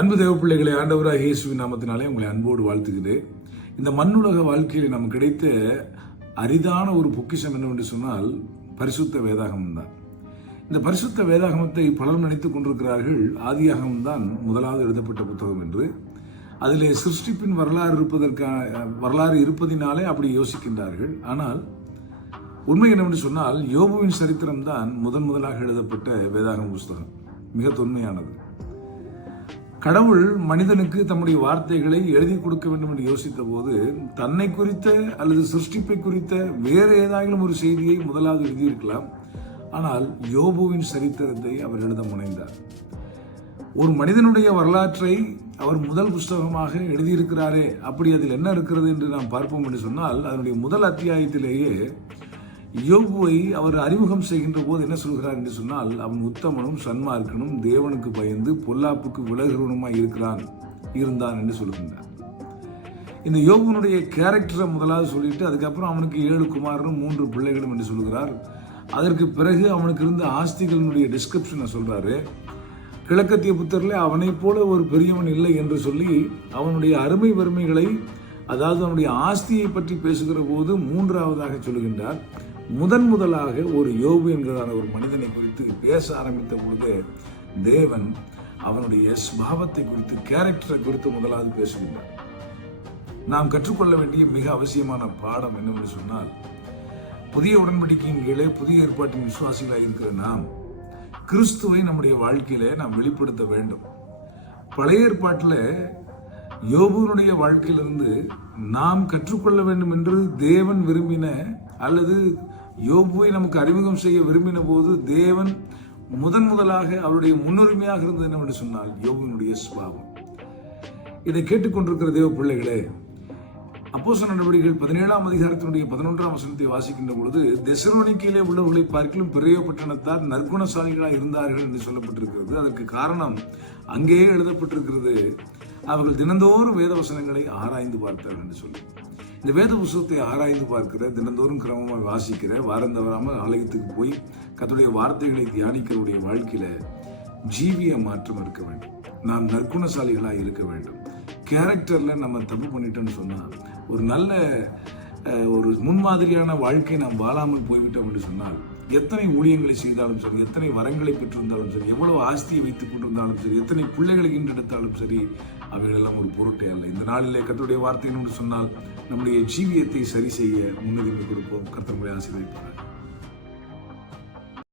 அன்பு தேவ பிள்ளைகளை ஆண்டவராக இயேசுவின் நாமத்தினாலே உங்களை அன்போடு வாழ்த்துகிறேன். இந்த மண்ணுலக வாழ்க்கையில் நமக்கு கிடைத்த அரிதான ஒரு பொக்கிஷம் என்னவென்று சொன்னால் பரிசுத்த வேதாகமம் தான். இந்த பரிசுத்த வேதாகமத்தை பலர் நினைத்துக் கொண்டிருக்கிறார்கள் ஆதியாகமம் தான் முதலாவது எழுதப்பட்ட புத்தகம் என்று. அதிலே சிருஷ்டிப்பின் வரலாறு இருப்பதினாலே அப்படி யோசிக்கின்றார்கள். ஆனால் உண்மை என்னவென்று சொன்னால் யோபுவின் சரித்திரம் தான் முதலாக எழுதப்பட்ட வேதாகம புஸ்தகம். மிக தொன்மையானது. கடவுள் மனிதனுக்கு தம்முடைய வார்த்தைகளை எழுதி கொடுக்க வேண்டும் என்று யோசித்த போது தன்னை குறித்த அல்லது சிருஷ்டிப்பை குறித்த வேறு ஏதாயிலும் ஒரு செய்தியை முதலாவது எழுதியிருக்கலாம். ஆனால் யோபுவின் சரித்திரத்தை அவர் எழுத முனைந்தார். ஒரு மனிதனுடைய வரலாற்றை அவர் முதல் புஸ்தகமாக எழுதியிருக்கிறாரே, அப்படி அதில் என்ன இருக்கிறது என்று நாம் பார்ப்போம் என்று சொன்னால் அதனுடைய முதல் அத்தியாயத்திலேயே யோபுவை அவர் அறிமுகம் செய்கின்ற போது என்ன சொல்கிறார் என்று சொன்னால், அவன் உத்தமனும் சன்மார்க்கனும் தேவனுக்கு பயந்து பொல்லாப்புக்கு விலகுறவனுமாய் இருந்தான் என்று சொல்கின்றார். இந்த யோபுனுடைய கேரக்டரை முதலாவது சொல்லிட்டு அதுக்கப்புறம் அவனுக்கு 7 குமாரனும் 3 பிள்ளைகளும் என்று சொல்கிறார். அதற்கு பிறகு அவனுக்கு இருந்த ஆஸ்திகளினுடைய டிஸ்கிரிப்ஷனை சொல்றாரு. கிழக்கத்திய புத்தரில் அவனை போல ஒரு பெரியவன் இல்லை என்று சொல்லி அவனுடைய அருமை வறுமைகளை, அதாவது அவனுடைய ஆஸ்தியை பற்றி பேசுகிற போது 3ஆவதாக சொல்லுகின்றார். முதலாக ஒரு யோபு என்கிறதான ஒரு மனிதனை குறித்து பேச ஆரம்பித்த பொழுது தேவன் அவனுடைய ஸ்வபாவத்தை குறித்து, கேரக்டரை குறித்து முதலாவது பேசுகின்றார். நாம் கற்றுக்கொள்ள வேண்டிய மிக அவசியமான பாடம் என்னவென்று சொன்னால், புதிய உடன்படிக்கையின் கீழே புதிய ஏற்பாட்டின் விசுவாசிகளாக இருக்கிற நாம் கிறிஸ்துவை நம்முடைய வாழ்க்கையில நாம் வெளிப்படுத்த வேண்டும். பழைய ஏற்பாட்டில் யோபுனுடைய வாழ்க்கையிலிருந்து நாம் கற்றுக்கொள்ள வேண்டும் என்று தேவன் விரும்பின அல்லது யோபுவை நமக்கு அறிமுகம் செய்ய விரும்பின போது தேவன் முதலாக அவருடைய முன்னுரிமையாக இருந்தது என்னவென்று சொன்னால் யோபுவினுடைய சுபாவம். இதை கேட்டுக்கொண்டிருக்கிற தேவ பிள்ளைகளே, அப்போஸ்தலர் நடவடிக்கைகள் 17ஆம் அதிகாரத்தினுடைய 11ஆம் வசனத்தை வாசிக்கின்ற பொழுது தெசலோனிக்கேயிலே உள்ளவர்களை பார்க்கிலும் பெரிய பட்டணத்தார் நற்குணசாலிகளாக இருந்தார்கள் என்று சொல்லப்பட்டிருக்கிறது. அதற்கு காரணம் அங்கேயே எழுதப்பட்டிருக்கிறது, அவர்கள் தினந்தோறும் வேத வசனங்களை ஆராய்ந்து பார்த்தார்கள் என்று சொல்லி. இந்த வேத புஸ்தகத்தை ஆராய்ந்து பார்க்கிற, தினந்தோறும் கிரமமாக வாசிக்கிற, வாரம் தவறாமல் ஆலயத்துக்கு போய் கர்த்தருடைய வார்த்தைகளை தியானிக்கிறவுடைய வாழ்க்கையில ஜீவிய மாற்றம் இருக்க வேண்டும். நாம் நற்குணசாலிகளாக இருக்க வேண்டும். கேரக்டர்ல நம்ம தப்பு பண்ணிட்டோம்னு சொன்னா, ஒரு நல்ல ஒரு முன்மாதிரியான வாழ்க்கை நாம் வாழாமல் போய்விட்டோம் என்று சொன்னால், எத்தனை ஊழியங்களை செய்தாலும் சரி, எத்தனை வரங்களை பெற்றிருந்தாலும் சரி, எவ்வளவு ஆஸ்தியை வைத்துக் கொண்டிருந்தாலும் சரி, எத்தனை பிள்ளைகளை ஈன்றெடுத்தாலும் சரி, அவைகளெல்லாம் ஒரு பொருட்டே அல்ல. இந்த நாளிலே கர்த்தருடைய வார்த்தை என்று சொன்னால் நம்முடைய ஜீவியத்தை சரி செய்ய முன்னுரிமை கொடுப்போம். கர்த்தர் உங்களை ஆசீர்வதிப்பார்.